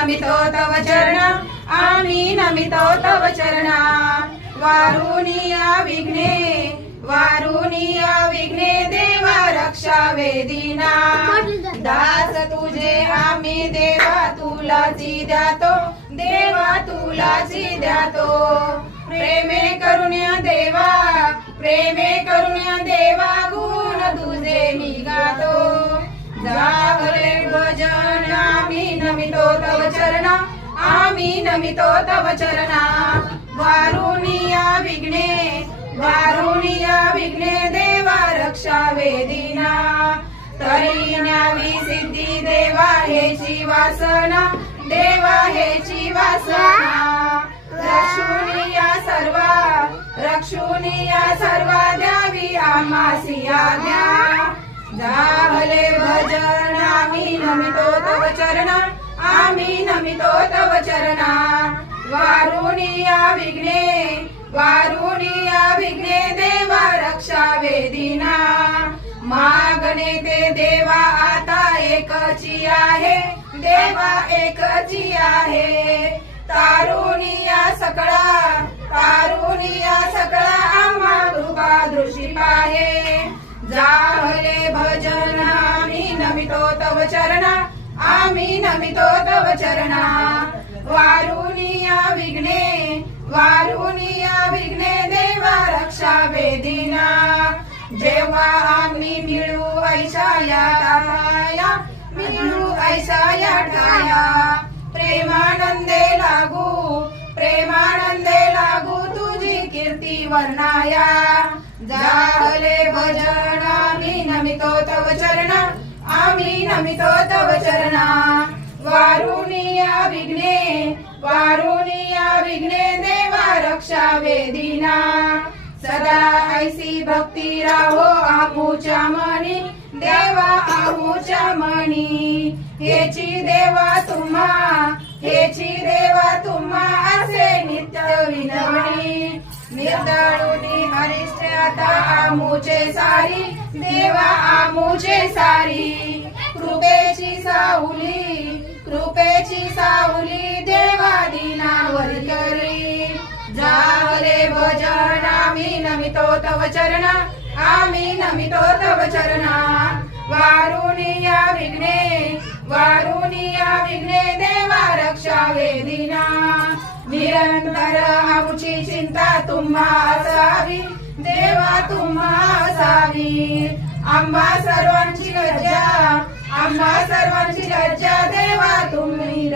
नमितो तव चरण आम्ही नमितो तव चरणा वारुणीया विघ्ने देवा रक्षा वेदीना दास तुझे आम्ही देवा तुलाची द्यातो देवा तुलाची द्यातो प्रेमे करुण्या देवा गुण तुझे मी गातो जावरे भजन आम्ही नमितो तव चरणा आम्ही नमितो तव चरणा वारुणीया विघ्ने देवा रक्षा वेदीना तरी न्यावी सिद्धी देवा हेची वासना देवा हेची वासना रक्षुनिया सर्वा द्यावी आम्हासी आज्ञा जाहले भजन आम्ही नमितो तव चरणा आम्ही नमितो तव चरणा वारुणीया विघ्ने देवा रक्षा वेदीना मागणे ते देवा आता एकची आहे देवा एकची आहे तारुणिया सकळा आम्हा कृपा दृष्टी पाहे जाहले भजन आम्ही नमितो तव चरणा आम्ही नमितो तव चरणा वारुणीया विघ्ने देवा रक्षा वेदीना जेव्हा आम्ही मिळू ऐशा या ठाया प्रेमानंदे लागू तुझी कीर्ती वर्णाया जाहले भजन आम्ही नमितो तव चरणा आम्ही नमितो तव चरणा वारुणीया विघ्ने देवा रक्षा वेदीना सदा ऐसी भक्ती राहो आमूच्या मनी देवा आमूच्या मनी हेची देवा तुम्हा असे नित्य विनवणी निर्दळुनी हरिष्ठ आता आमूचे सारी देवा आमूचे सारी कृपेची साहुली देवा दीनावर करी जाहले भजन आम्ही नमितो तव चरणा आम्ही नमितो तव चरणा वारुणीया विघ्ने देवा रक्षा वेदीना निरंतर आमची चिंता तुम्हा असावी देवा तुम्हा असावी आम्हा सर्वांची लज्जा देवा तुम्ही